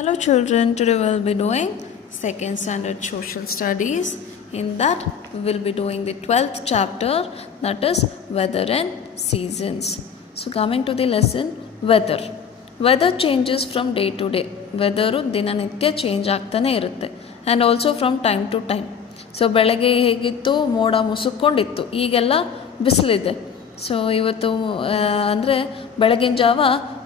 Hello children, today we will be doing second standard social studies. In that we will be doing the 12th chapter, that is weather and seasons. So coming to the lesson, weather. Weather changes from day to day. Weather ದಿನನಿತ್ಯ change ಆಗ್ತಾನೆ ಇರುತ್ತೆ and also from time to time. So ಬೆಳಗ್ಗೆ ಹೇಗಿತ್ತು, ಮೋಡ ಮುಸುಕೊಂಡಿತ್ತು, ಈಗೆಲ್ಲ ಬಿಸಿಲಿದೆ. So ಇವತ್ತು ಅಂದರೆ ಬೆಳಗಿನ ಜಾವ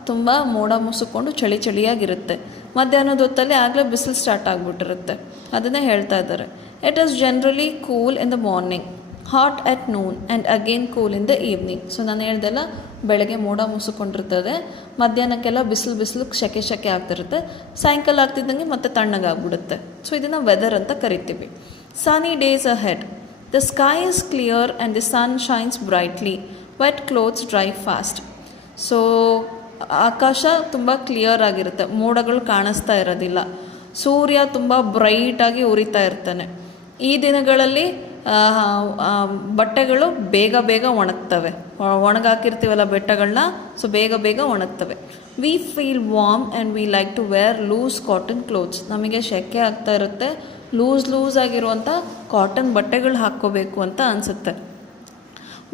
ತುಂಬ ಮೋಡ ಮುಸುಕೊಂಡು ಚಳಿಯಾಗಿರುತ್ತೆ. ಮಧ್ಯಾಹ್ನದ ಹೊತ್ತಲ್ಲಿ ಆಗಲೇ ಬಿಸಿಲು ಸ್ಟಾರ್ಟ್ ಆಗಿಬಿಟ್ಟಿರುತ್ತೆ. ಅದನ್ನೇ ಹೇಳ್ತಾ ಇದ್ದಾರೆ. It is generally cool in the morning, hot at Noon and again cool in the evening. So ನಾನು ಹೇಳ್ದೆಲ್ಲ, ಬೆಳಗ್ಗೆ ಮೋಡ ಮುಸುಕೊಂಡಿರ್ತದೆ, ಮಧ್ಯಾಹ್ನಕ್ಕೆಲ್ಲ ಬಿಸಿಲು ಸೆಕೆ ಆಗ್ತಿರುತ್ತೆ, ಸಾಯಂಕಾಲ ಆಗ್ತಿದ್ದಂಗೆ ಮತ್ತೆ ತಣ್ಣಗಾಗ್ಬಿಡುತ್ತೆ. ಸೊ ಇದನ್ನು ವೆದರ್ ಅಂತ ಕರಿತೀವಿ. Sunny days ahead, the sky is clear and the sun shines brightly, wet clothes dry fast. So ಆಕಾಶ ತುಂಬ ಕ್ಲಿಯರ್ ಆಗಿರುತ್ತೆ, ಮೋಡಗಳು ಕಾಣಿಸ್ತಾ ಇರೋದಿಲ್ಲ, ಸೂರ್ಯ ತುಂಬ ಬ್ರೈಟಾಗಿ ಉರಿತಾ ಇರ್ತಾನೆ. ಈ ದಿನಗಳಲ್ಲಿ ಬಟ್ಟೆಗಳು ಬೇಗ ಒಣಗ್ತವೆ. ಒಣಗಾಕಿರ್ತೀವಲ್ಲ ಬಟ್ಟೆಗಳನ್ನ, ಸೊ ಬೇಗ ಒಣಗ್ತವೆ. We feel warm and we like to wear loose cotton clothes. ನಮಗೆ ಸೆಕೆ ಆಗ್ತಾ ಇರುತ್ತೆ, ಲೂಸ್ ಆಗಿರುವಂಥ ಕಾಟನ್ ಬಟ್ಟೆಗಳು ಹಾಕ್ಕೋಬೇಕು ಅಂತ ಅನಿಸುತ್ತೆ.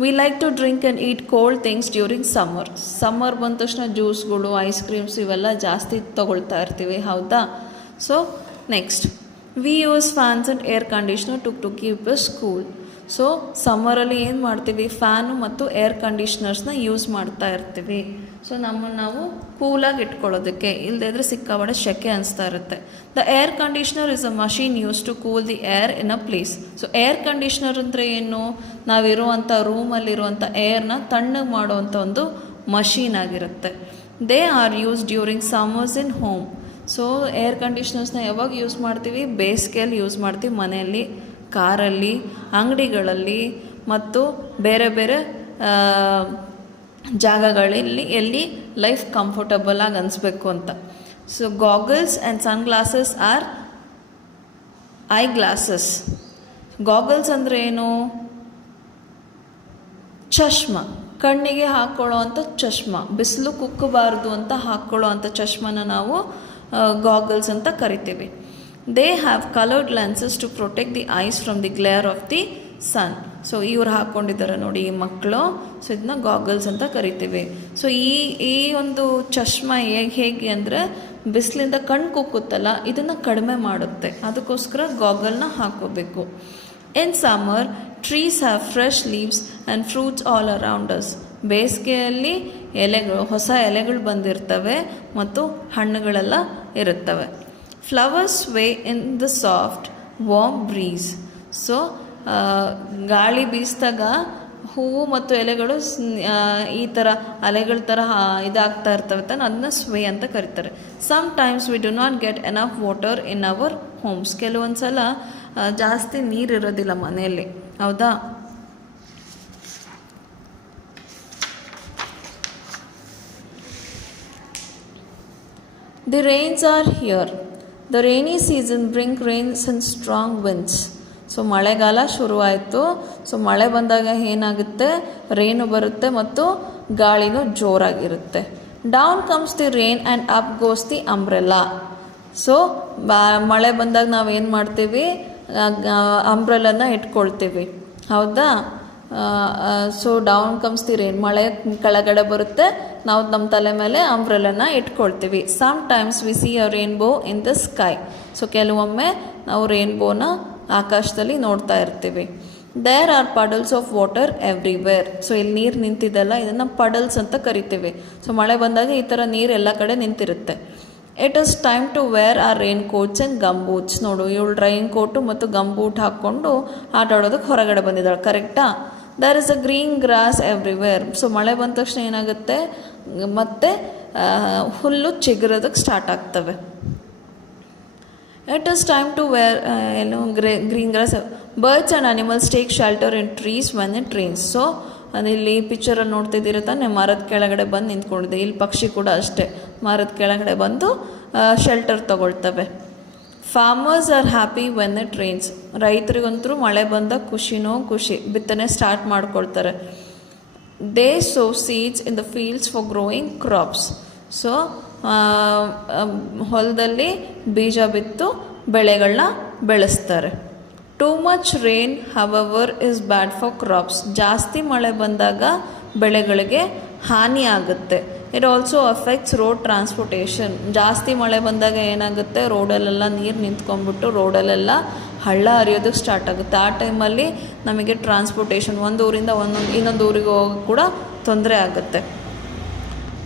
We like to drink and eat cold things during summer ಬಂದ ತಕ್ಷಣ ಜ್ಯೂಸ್ಗಳು, ಐಸ್ ಕ್ರೀಮ್ಸ್ ಇವೆಲ್ಲ ಜಾಸ್ತಿ ತೊಗೊಳ್ತಾ ಇರ್ತೀವಿ, ಹೌದಾ? So next, we use fans and air conditioner to keep us cool. So ಸಮ್ಮರಲ್ಲಿ ಏನು ಮಾಡ್ತೀವಿ, ಫ್ಯಾನು ಮತ್ತು ಏರ್ ಕಂಡೀಷ್ನರ್ಸ್ನ ಯೂಸ್ ಮಾಡ್ತಾ ಇರ್ತೀವಿ. ಸೊ ನಾವು ಕೂಲಾಗಿ ಇಟ್ಕೊಳ್ಳೋದಕ್ಕೆ, ಇಲ್ಲದಿದ್ರೆ ಸಿಕ್ಕಾಬಡೆ ಸೆಕೆ ಅನಿಸ್ತಾ ಇರುತ್ತೆ. The air conditioner is a machine use to cool the air in a place. So air conditioner ಅಂದರೆ ಏನು, ನಾವಿರುವಂಥ ರೂಮಲ್ಲಿರುವಂಥ ಏರ್ನ ತಣ್ಣಗೆ ಮಾಡುವಂಥ ಒಂದು ಮಷೀನ್ ಆಗಿರುತ್ತೆ. They are use during summers in home. So air ಕಂಡೀಷ್ನರ್ಸ್ನ ಯಾವಾಗ ಯೂಸ್ ಮಾಡ್ತೀವಿ, ಬೇಸಿಗೆಯಲ್ಲಿ ಯೂಸ್ ಮಾಡ್ತೀವಿ, ಮನೆಯಲ್ಲಿ, ಕಾರಲ್ಲಿ, ಅಂಗಡಿಗಳಲ್ಲಿ ಮತ್ತು ಬೇರೆ ಜಾಗಗಳಲ್ಲಿ ಎಲ್ಲಿ ಲೈಫ್ ಕಂಫರ್ಟಬಲ್ ಆಗಿ ಅನಿಸ್ಬೇಕು ಅಂತ. So goggles and sun glasses or eye glasses. Goggles ಅಂದರೆ ಏನು, ಚಶ್ಮ, ಕಣ್ಣಿಗೆ ಹಾಕ್ಕೊಳ್ಳೋ ಅಂಥ ಚಶ್ಮ, ಬಿಸಿಲು ಕುಕ್ಕಬಾರ್ದು ಅಂತ ಹಾಕ್ಕೊಳ್ಳೋ ಅಂಥ ಚಶ್ಮನ ನಾವು ಗಾಗಲ್ಸ್ ಅಂತ ಕರಿತೀವಿ. They have coloured lenses to protect the eyes from the glare of the sun. So ಇವ್ರು ಹಾಕ್ಕೊಂಡಿದ್ದಾರೆ ನೋಡಿ ಈ ಮಕ್ಕಳು. ಸೊ ಇದನ್ನ ಗಾಗಲ್ಸ್ ಅಂತ ಕರಿತೀವಿ. ಸೊ ಈ ಒಂದು ಚಶ್ಮ ಹೇಗೆ ಅಂದರೆ ಬಿಸಿಲಿಂದ ಕಣ್ಣು ಕುಕ್ಕುತ್ತಲ್ಲ, ಇದನ್ನು ಕಡಿಮೆ ಮಾಡುತ್ತೆ, ಅದಕ್ಕೋಸ್ಕರ ಗಾಗಲ್ನ ಹಾಕೋಬೇಕು. ಇನ್ summer trees have fresh leaves and fruits all around us. ಬೇಸಿಗೆಯಲ್ಲಿ ಹೊಸ ಎಲೆಗಳು ಬಂದಿರ್ತವೆ ಮತ್ತು ಹಣ್ಣುಗಳೆಲ್ಲ ಇರುತ್ತವೆ. Flowers way in the soft warm breeze. So ಗಾಳಿ ಬೀಸಿದಾಗ ಹೂವು ಮತ್ತು ಎಲೆಗಳು ಈ ಥರ ಅಲೆಗಳ ಥರ ಇದಾಗ್ತಾ ಇರ್ತವೆ ತಾನೆ, ಅದನ್ನ ಸ್ವೇ ಅಂತ ಕರೀತಾರೆ. Sometimes we do not get enough water in our homes. ಕೆಲವೊಂದು ಸಲ ಜಾಸ್ತಿ ನೀರಿರೋದಿಲ್ಲ ಮನೆಯಲ್ಲಿ, ಹೌದಾ? The rains are here. The rainy season bring rains and strong winds. So ಮಳೆಗಾಲ ಶುರುವಾಯಿತು. ಸೊ ಮಳೆ ಬಂದಾಗ ಏನಾಗುತ್ತೆ, ರೈನು ಬರುತ್ತೆ ಮತ್ತು ಗಾಳಿನೂ ಜೋರಾಗಿರುತ್ತೆ. Down comes the rain and up goes the umbrella. So ಮಳೆ ಬಂದಾಗ ನಾವೇನು ಮಾಡ್ತೀವಿ, ಅಂಬ್ರೆಲನ್ನ ಇಟ್ಕೊಳ್ತೀವಿ, ಹೌದಾ? So down comes the rain, ಮಳೆ ಕೆಳಗಡೆ ಬರುತ್ತೆ, ನಾವು ನಮ್ಮ ತಲೆ ಮೇಲೆ ಅಂಬ್ರೆಲನ್ನ ಇಟ್ಕೊಳ್ತೀವಿ. Sometimes we see a rainbow in the sky. So ಕೆಲವೊಮ್ಮೆ ನಾವು ರೈನ್ಬೋನ ಆಕಾಶದಲ್ಲಿ ನೋಡ್ತಾ ಇರ್ತೀವಿ. There are puddles of water everywhere. So ಇಲ್ಲಿ ನೀರು ನಿಂತಿದ್ದಲ್ಲ, ಇದನ್ನು ಪಡಲ್ಸ್ ಅಂತ ಕರಿತೀವಿ. ಸೊ ಮಳೆ ಬಂದಾಗ ಈ ಥರ ನೀರು ಎಲ್ಲ ಕಡೆ ನಿಂತಿರುತ್ತೆ. It is time to wear our raincoats and gum boots. ನೋಡು, ಇವಳು ರೈನ್ ಕೋಟು ಮತ್ತು ಗಮ್ ಬೂಟ್ ಹಾಕ್ಕೊಂಡು ಆಟ ಆಡೋದಕ್ಕೆ ಹೊರಗಡೆ ಬಂದಿದ್ದಾಳೆ, ಕರೆಕ್ಟಾ? There is a green grass everywhere. So ಮಳೆ ಬಂದ ತಕ್ಷಣ ಏನಾಗುತ್ತೆ, ಮತ್ತೆ ಹುಲ್ಲು ಚಿಗುರೋದಕ್ಕೆ ಸ್ಟಾರ್ಟ್ ಆಗ್ತವೆ. It is time to wear green grass. Birds and animals take shelter in trees when it rains. So ಇಲ್ಲಿ ಪಿಕ್ಚರಲ್ಲಿ ನೋಡ್ತಿದ್ದೀರ ತಾನೆ, ಮರದ ಕೆಳಗಡೆ ಬಂದು ನಿಂತ್ಕೊಂಡಿದೆ. ಇಲ್ಲಿ ಪಕ್ಷಿ ಕೂಡ ಅಷ್ಟೇ, ಮರದ ಕೆಳಗಡೆ ಬಂದು ಶೆಲ್ಟರ್ ತಗೊಳ್ತವೆ. Farmers are happy when it rains. ರೈತರಿಗಂತೂ ಮಳೆ ಬಂದಾಗ ಖುಷಿ, ಬಿತ್ತನೆ ಸ್ಟಾರ್ಟ್ ಮಾಡ್ಕೊಳ್ತಾರೆ. They sow seeds in the fields for growing crops. So ಹೊಲದಲ್ಲಿ ಬೀಜ ಬಿತ್ತು ಬೆಳೆಗಳನ್ನ ಬೆಳೆಸ್ತಾರೆ. Too much rain however is bad for crops. ಜಾಸ್ತಿ ಮಳೆ ಬಂದಾಗ ಬೆಳೆಗಳಿಗೆ ಹಾನಿ ಆಗುತ್ತೆ. It also affects road transportation. ಜಾಸ್ತಿ ಮಳೆ ಬಂದಾಗ ಏನಾಗುತ್ತೆ, ರೋಡಲ್ಲೆಲ್ಲ ನೀರು ನಿಂತ್ಕೊಂಡ್ಬಿಟ್ಟು ರೋಡಲ್ಲೆಲ್ಲ ಹಳ್ಳ ಹರಿಯೋದಕ್ಕೆ ಸ್ಟಾರ್ಟ್ ಆಗುತ್ತೆ. ಆ ಟೈಮಲ್ಲಿ ನಮಗೆ ಟ್ರಾನ್ಸ್ಪೋರ್ಟೇಷನ್ ಒಂದು ಊರಿಂದ ಇನ್ನೊಂದು ಊರಿಗೆ ಹೋಗೋಕ್ಕೆ ಕೂಡ ತೊಂದರೆ ಆಗುತ್ತೆ.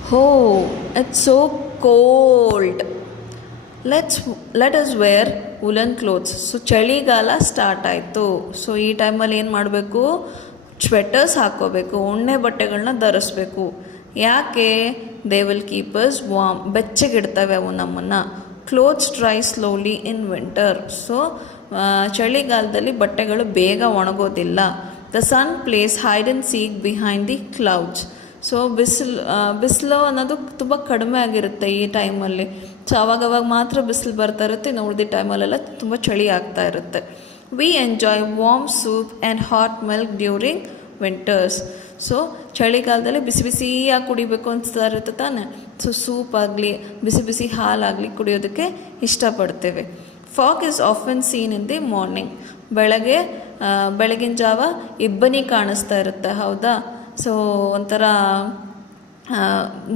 Oh it's so cold, let us wear woollen clothes. So ಚಳಿಗಾಲ ಸ್ಟಾರ್ಟ್ ಆಯಿತು. ಸೊ ಈ ಟೈಮಲ್ಲಿ ಏನು ಮಾಡಬೇಕು, ಸ್ವೆಟರ್ಸ್ ಹಾಕ್ಕೋಬೇಕು, ಉಣ್ಣೆ ಬಟ್ಟೆಗಳನ್ನ ಧರಿಸ್ಬೇಕು. ಯಾಕೆ? They will keep us warm. ಬೆಚ್ಚಗಿಡ್ತವೆ ಅವು ನಮ್ಮನ್ನು. Clothes dry slowly in winter. So ಚಳಿಗಾಲದಲ್ಲಿ ಬಟ್ಟೆಗಳು ಬೇಗ ಒಣಗೋದಿಲ್ಲ. The sun plays hide and seek behind the clouds. So ಬಿಸಿಲು ಅನ್ನೋದು ತುಂಬ ಕಡಿಮೆ ಆಗಿರುತ್ತೆ ಈ ಟೈಮಲ್ಲಿ. ಸೊ ಅವಾಗವಾಗ ಮಾತ್ರ ಬಿಸಿಲು ಬರ್ತಾ ಇರುತ್ತೆ, ಇನ್ನು ಉಳಿದ ಟೈಮಲ್ಲೆಲ್ಲ ತುಂಬ ಚಳಿ ಆಗ್ತಾ ಇರುತ್ತೆ. V enjoy warm soup and hot milk during winters. So ಚಳಿಗಾಲದಲ್ಲಿ ಬಿಸಿ ಬಿಸಿಯಾಗಿ ಕುಡಿಬೇಕು ಅನಿಸ್ತಾ ಇರುತ್ತೆ ತಾನೆ. ಸೊ ಸೂಪ್ ಆಗಲಿ ಬಿಸಿ ಬಿಸಿ ಹಾಲಾಗಲಿ ಕುಡಿಯೋದಕ್ಕೆ ಇಷ್ಟಪಡ್ತೇವೆ. Fog is often seen in the morning. ಬೆಳಗಿನ ಜಾವ ಇಬ್ಬನಿ ಕಾಣಿಸ್ತಾ ಇರುತ್ತೆ, ಹೌದಾ? ಸೊ ಒಂಥರ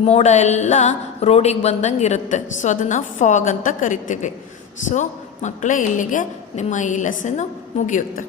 ಮೋಡ ಎಲ್ಲ ರೋಡಿಗೆ ಬಂದಂಗೆ ಇರುತ್ತೆ. ಸೊ ಅದನ್ನು ಫಾಗ್ ಅಂತ ಕರಿತೀವಿ. ಸೊ ಮಕ್ಕಳೇ, ಇಲ್ಲಿಗೆ ನಿಮ್ಮ ಈ ಲೆಸನ್ನು ಮುಗಿಯುತ್ತೆ.